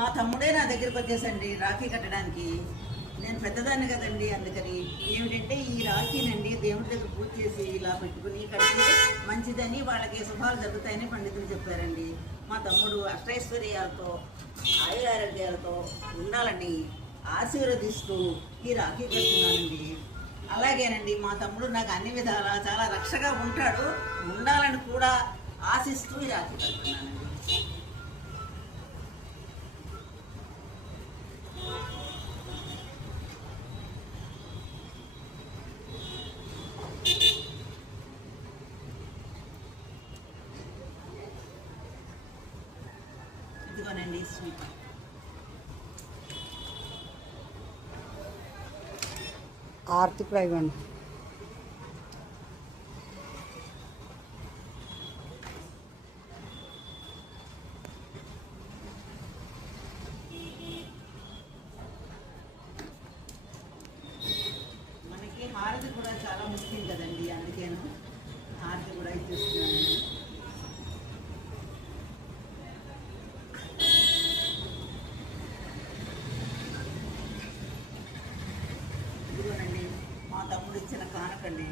మా తమ్ముడే నా దగ్గరికి వచ్చేసండి రాఖీ కట్టడానికి. నేను పెద్దదాన్ని కదండి, అందుకని ఏమిటంటే ఈ రాఖీనండి దేవుడి దగ్గర పూజ చేసి ఇలా పెట్టుకుని కడితే మంచిదని, వాళ్ళకి శుభాలు జరుగుతాయని పండితులు చెప్పారండి. మా తమ్ముడు అష్టైశ్వర్యాలతో ఆయురారోగ్యాలతో ఉండాలని ఆశీర్వదిస్తూ ఈ రాఖీ కడుతున్నానండి. అలాగేనండి మా తమ్ముడు నాకు అన్ని విధాలా చాలా రక్షగా ఉంటాడు, ఉండాలని కూడా ఆశిస్తూ ఈ రాఖీ కడుతున్నానండి. ఇదిగోనండి స్వీట్. ఆర్తి కూడా ఇవ్వండి. మనకి హారతి కూడా చాలా ముఖ్యం కదండి, అందుకేను హారతి కూడా ఇచ్చేస్తున్నానండి. ఇదిగోనండి మా తమ్ముడు ఇచ్చిన కానుకండి.